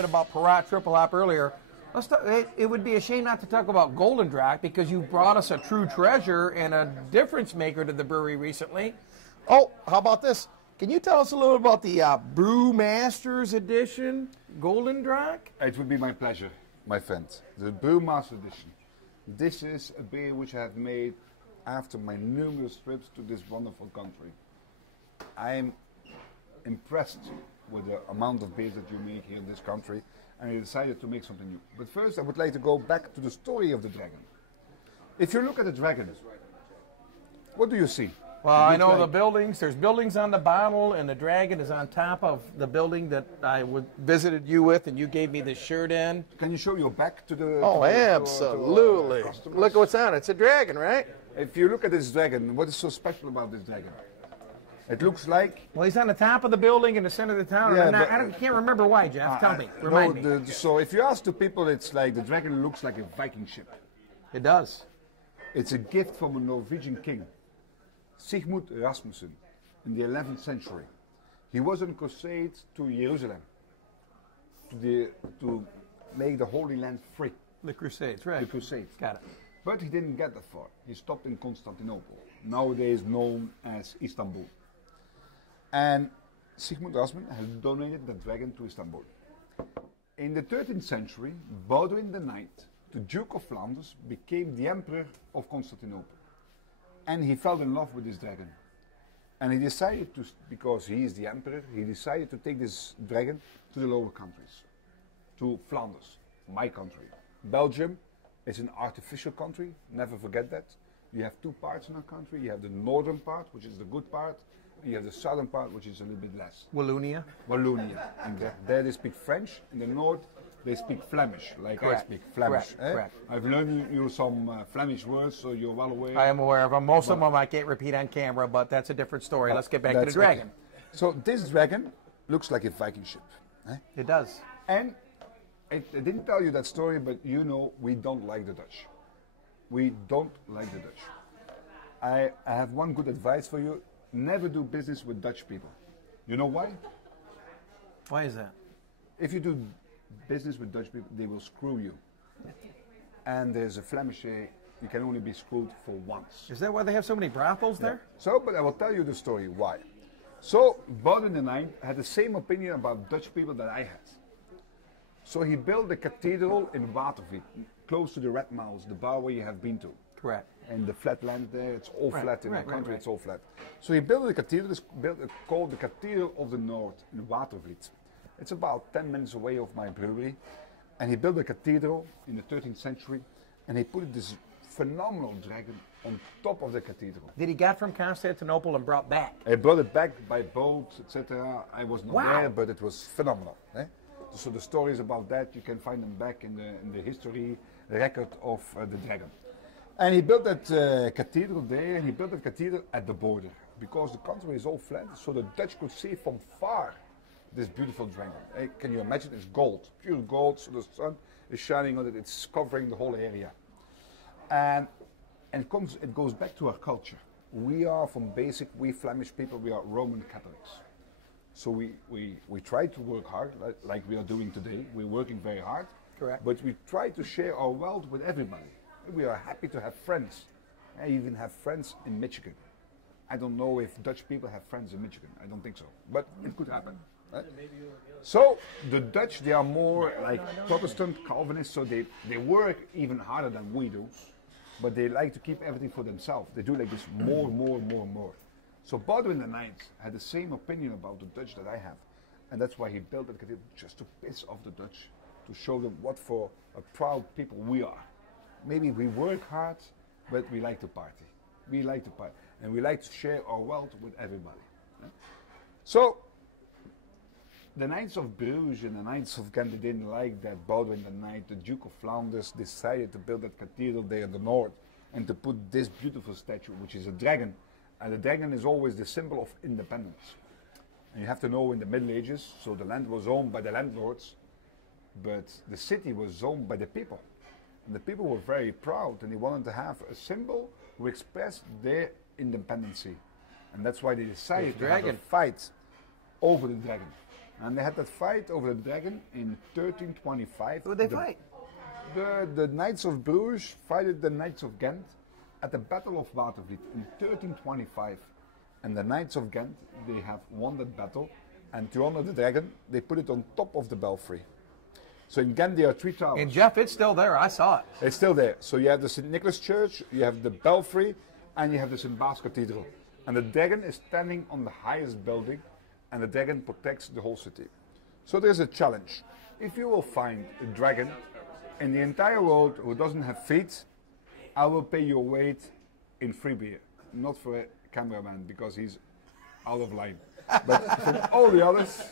bit about Perrot Triple Hop earlier. Let's talk, it would be a shame not to talk about Golden Draak because you brought us a true treasure and a difference maker to the brewery recently. Oh, how about this? Can you tell us a little about the Brew Masters edition Golden Draak? It would be my pleasure, my friend. The Brew Master edition. This is a beer which I have made after my numerous trips to this wonderful country. I am impressed with the amount of beers that you make here in this country, and I decided to make something new. But first I would like to go back to the story of the dragon. If you look at the dragon, what do you see? Well, I know the buildings. There's buildings on the bottle, and the dragon is on top of the building that I visited you with, and you gave me this shirt in. Can you show your back to the... Oh, absolutely. Look at what's on it. It's a dragon, right? If you look at this dragon, what is so special about this dragon? It looks like... Well, he's on the top of the building in the center of the town. Yeah, I can't remember why, Jeff. Tell me. Remind me. So if you ask the people, it's like the dragon looks like a Viking ship. It does. It's a gift from a Norwegian king, Sigmund Rasmussen, in the 11th century. He was on crusade to Jerusalem to make the Holy Land free. The Crusades, right. The Crusades. Got it. But he didn't get that far. He stopped in Constantinople, nowadays known as Istanbul. And Sigmund Rasmussen has donated the dragon to Istanbul. In the 13th century, Baudouin IX, the Duke of Flanders, became the Emperor of Constantinople. And he fell in love with this dragon. And he decided to, because he is the Emperor, he decided to take this dragon to the lower countries, to Flanders, my country. Belgium is an artificial country, never forget that. You have two parts in our country. You have the northern part, which is the good part, and you have the southern part, which is a little bit less. Wallonia? Wallonia. And there they speak French. In the north, they speak Flemish, like Correct. I speak Flemish. Correct. I've learned you some Flemish words, so you're well aware. I am aware of them. Most of them I can't repeat on camera, but that's a different story. Let's get back to the dragon. Okay. So this dragon looks like a Viking ship. It does. And I didn't tell you that story, but you know we don't like the Dutch. We don't like the Dutch. I have one good advice for you. Never do business with Dutch people. You know why? Why is that? If you do business with Dutch people, they will screw you. And there's a Flemish saying, you can only be screwed for once. Is that why they have so many brothels there? So, but I will tell you the story why. So, Baudouin IX had the same opinion about Dutch people that I had. So he built a cathedral in Watervliet, close to the Red Mouse, the bar where you have been to. Correct. And the flat land there, it's all flat in our country, right. it's all flat. So he built a cathedral, it's called the Cathedral of the North in Watervliet. It's about 10 minutes away of my brewery. And he built a cathedral in the 13th century, and he put this phenomenal dragon on top of the cathedral. That he got from Constantinople and brought back. He brought it back by boat, etc. I was not Wow. there, but it was phenomenal. So the stories about that, you can find them back in the history record of the dragon. And he built that cathedral there, and he built that cathedral at the border, because the country is all flat, so the Dutch could see from far this beautiful dragon. Can you imagine? It's gold, pure gold, so the sun is shining on it, it's covering the whole area. And it goes back to our culture. We are we Flemish people, we are Roman Catholics. So we try to work hard, like we are doing today. We're working very hard. Correct. But we try to share our wealth with everybody. We are happy to have friends. I even have friends in Michigan. I don't know if Dutch people have friends in Michigan. I don't think so. But it could happen. Right? So the Dutch, they are more like Protestant Calvinists, so they work even harder than we do. But they like to keep everything for themselves. They do like this more. So Baudouin IX had the same opinion about the Dutch that I have. And that's why he built that cathedral, just to piss off the Dutch, to show them what for a proud people we are. Maybe we work hard, but we like to party. We like to party. And we like to share our wealth with everybody. So, the Knights of Bruges and the Knights of Ghent didn't like that Baudouin IX, the Duke of Flanders, decided to build that cathedral there in the north and to put this beautiful statue, which is a dragon. And the dragon is always the symbol of independence. And you have to know in the Middle Ages, so the land was owned by the landlords, but the city was owned by the people. And the people were very proud, and they wanted to have a symbol who expressed their independence. And that's why they decided to have a fight over the dragon. And they had that fight over the dragon in 1325. Who would they fight? The Knights of Bruges fought the Knights of Ghent at the Battle of Watervliet in 1325. And the Knights of Ghent, they have won that battle. And to honor the dragon, they put it on top of the belfry. So in Ghent, there are 3 towers. And Jeff, it's still there. I saw it. It's still there. So you have the St. Nicholas Church, you have the belfry, and you have the St. Baas Cathedral. And the dragon is standing on the highest building, and the dragon protects the whole city. So there's a challenge. If you will find a dragon in the entire world who doesn't have feet, I will pay your weight in free beer. Not for a cameraman, because he's out of line. But from all the others,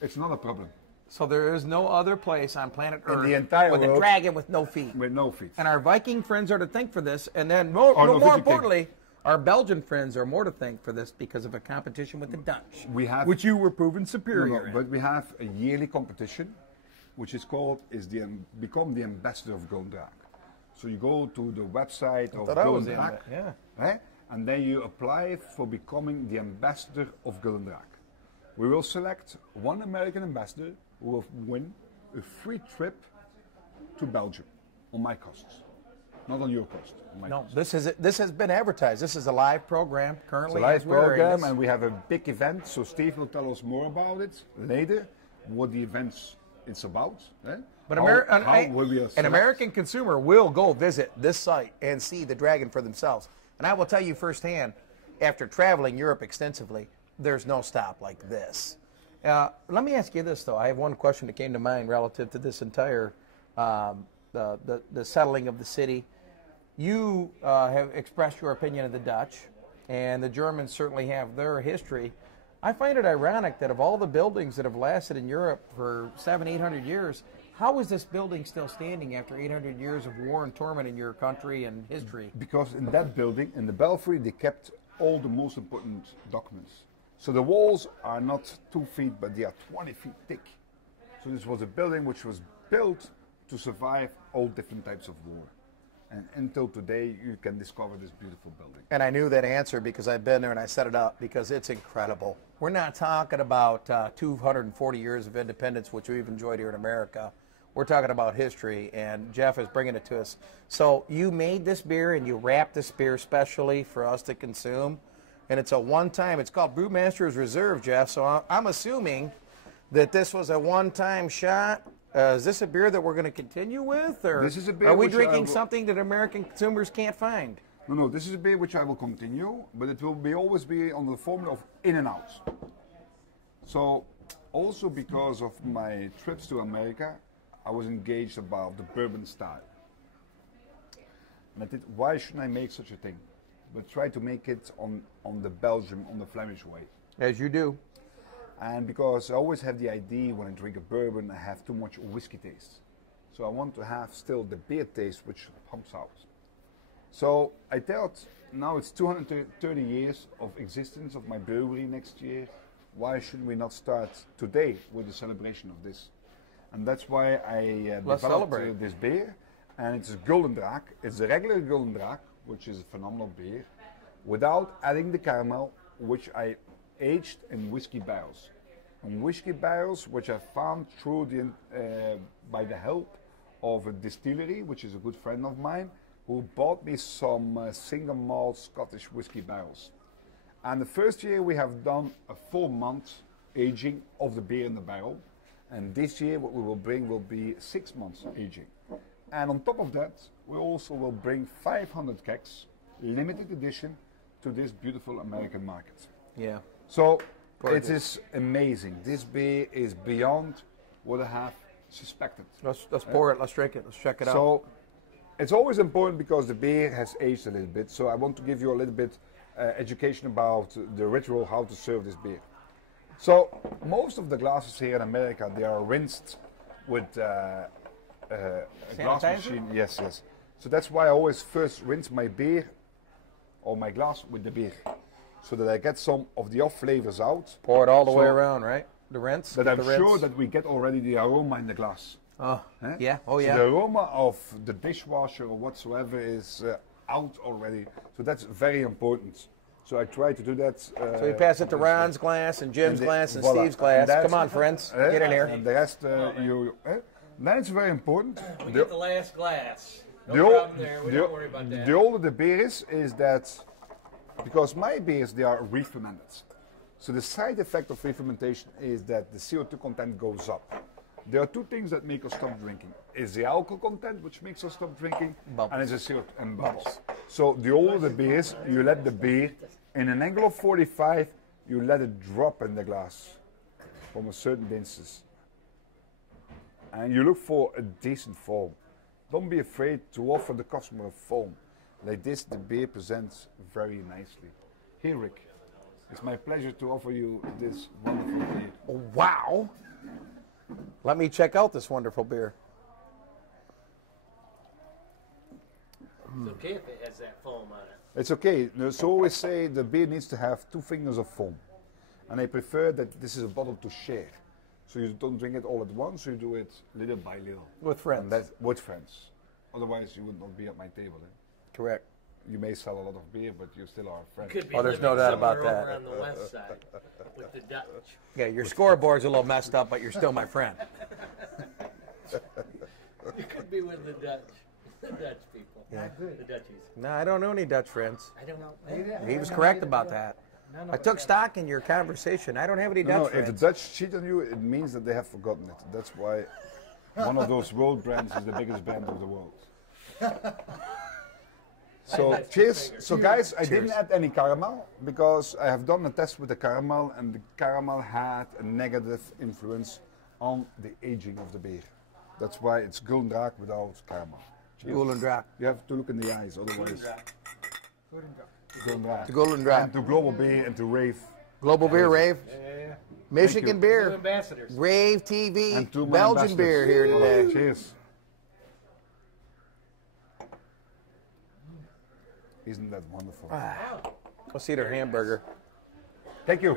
it's not a problem. So there is no other place on planet Earth the entire with a world dragon with no feet. With no feet. And our Viking friends are to thank for this. And then more importantly, our Belgian friends are more to thank for this because of a competition with the Dutch, which you were proven superior in. But we have a yearly competition, which is called Become the Ambassador of Gulden. So you go to the website of Gulden, right? And then you apply for becoming the Ambassador of Gulden. We will select one American ambassador who will win a free trip to Belgium on my costs, not on your cost. No, this has been advertised. This is a live program currently. It's a live program, and we have a big event. So Steve will tell us more about it later, what the events it's about. Eh? But an American consumer will go visit this site and see the dragon for themselves. And I will tell you firsthand, after traveling Europe extensively, there's no stop like this. Let me ask you this, though. I have one question that came to mind relative to this entire the settling of the city. You have expressed your opinion of the Dutch, and the Germans certainly have their history. I find it ironic that of all the buildings that have lasted in Europe for 700-800 years, how is this building still standing after 800 years of war and torment in your country and history? Because in that building, in the belfry, they kept all the most important documents. So the walls are not 2 feet, but they are 20 feet thick. So this was a building which was built to survive all different types of war. And until today, you can discover this beautiful building. And I knew that answer because I've been there and I set it up because it's incredible. We're not talking about 240 years of independence, which we've enjoyed here in America. We're talking about history, and Jeff is bringing it to us. So you made this beer and you wrapped this beer specially for us to consume. And it's a one-time, it's called Brewmasters Reserve, Jeff. So I'm assuming that this was a one-time shot. Is this a beer that we're going to continue with? Or this is a beer are we drinking something that American consumers can't find? No, this is a beer which I will continue, but it will always be on the formula of in and out. So also because of my trips to America, I was engaged about the bourbon style. And I did, why shouldn't I make such a thing? But try to make it on the Belgium, on the Flemish way. As you do. And because I always have the idea when I drink a bourbon, I have too much whiskey taste. So I want to have still the beer taste which pumps out. So I thought, now it's 230 years of existence of my brewery next year. Why should we not start today with the celebration of this? And that's why I developed this beer. And it's a Gulden Draak. It's a regular Gulden Draak, which is a phenomenal beer, without adding the caramel, which I aged in whiskey barrels. And whiskey barrels, which I found through by the help of a distillery, which is a good friend of mine, who bought me some single malt Scottish whiskey barrels. And the first year we have done a 4-month aging of the beer in the barrel. And this year what we will bring will be 6 months aging. And on top of that, we also will bring 500 kegs, limited edition, to this beautiful American market. Yeah. So it is amazing. This beer is beyond what I have suspected. Let's pour it. Let's drink it. Let's check it out. So it's always important because the beer has aged a little bit. So I want to give you a little bit education about the ritual how to serve this beer. So most of the glasses here in America, they are rinsed with a glass machine. Yes, yes. So that's why I always first rinse my beer or my glass with the beer, so that I get some of the off flavors out. Pour it all the way around, right? The rinse. That I'm sure that we get already the aroma in the glass. Oh, yeah. Oh, yeah. So the aroma of the dishwasher or whatsoever is out already. So that's very important. So I try to do that. So we pass it to Ron's glass and Jim's glass and voila. Steve's glass. And Come on, friends, get in here. And the rest, then it's very important. We get the last glass. No The, problem there. We don't worry about that. the older the beer is that, because my beers, they are re-fermented. So the side effect of re-fermentation is that the CO2 content goes up. There are two things that make us stop drinking. Is the alcohol content, which makes us stop drinking, and it's the CO2 and bubbles. So the older the beer is, you let the beer, in an angle of 45, you let it drop in the glass from a certain distance. And you look for a decent foam. Don't be afraid to offer the customer a foam. Like this, the beer presents very nicely. Here, Rick, it's my pleasure to offer you this wonderful beer. Wow. Let me check out this wonderful beer. It's okay if it has that foam on it. It's okay. So always say the beer needs to have 2 fingers of foam. And I prefer that this is a bottle to share. So you don't drink it all at once, you do it little by little. With friends. And that's with friends. Otherwise, you would not be at my table. Eh? Correct. You may sell a lot of beer, but you still are a friend. Could be Oh, there's no living doubt about somewhere that. over on the west side with the Dutch. Yeah, your scoreboard's a little messed up, but you're still my friend. You could be with the Dutch people. Yeah. The Dutchies. No, I don't know any Dutch friends. I don't know. He was correct about that. I took stock in your conversation. I don't have any Dutch If the friends. Dutch cheat on you, it means that they have forgotten it. That's why one of those world brands is the biggest brand of the world. So cheers. So guys, I didn't add any caramel because I have done a test with the caramel, and the caramel had a negative influence on the aging of the beer. That's why it's Gulden Draak without caramel. Cheers. Gulden Draak. You have to look in the eyes, otherwise. Gulden Draak. To Gulden Draak. And to Global Beer and to Rave. Global Beer, Rave. Yeah. Michigan New Beer. ambassadors. RaveTV. And to my Belgian ambassadors. beer here today. Cheers. Isn't that wonderful? Let's eat our hamburger. Thank you.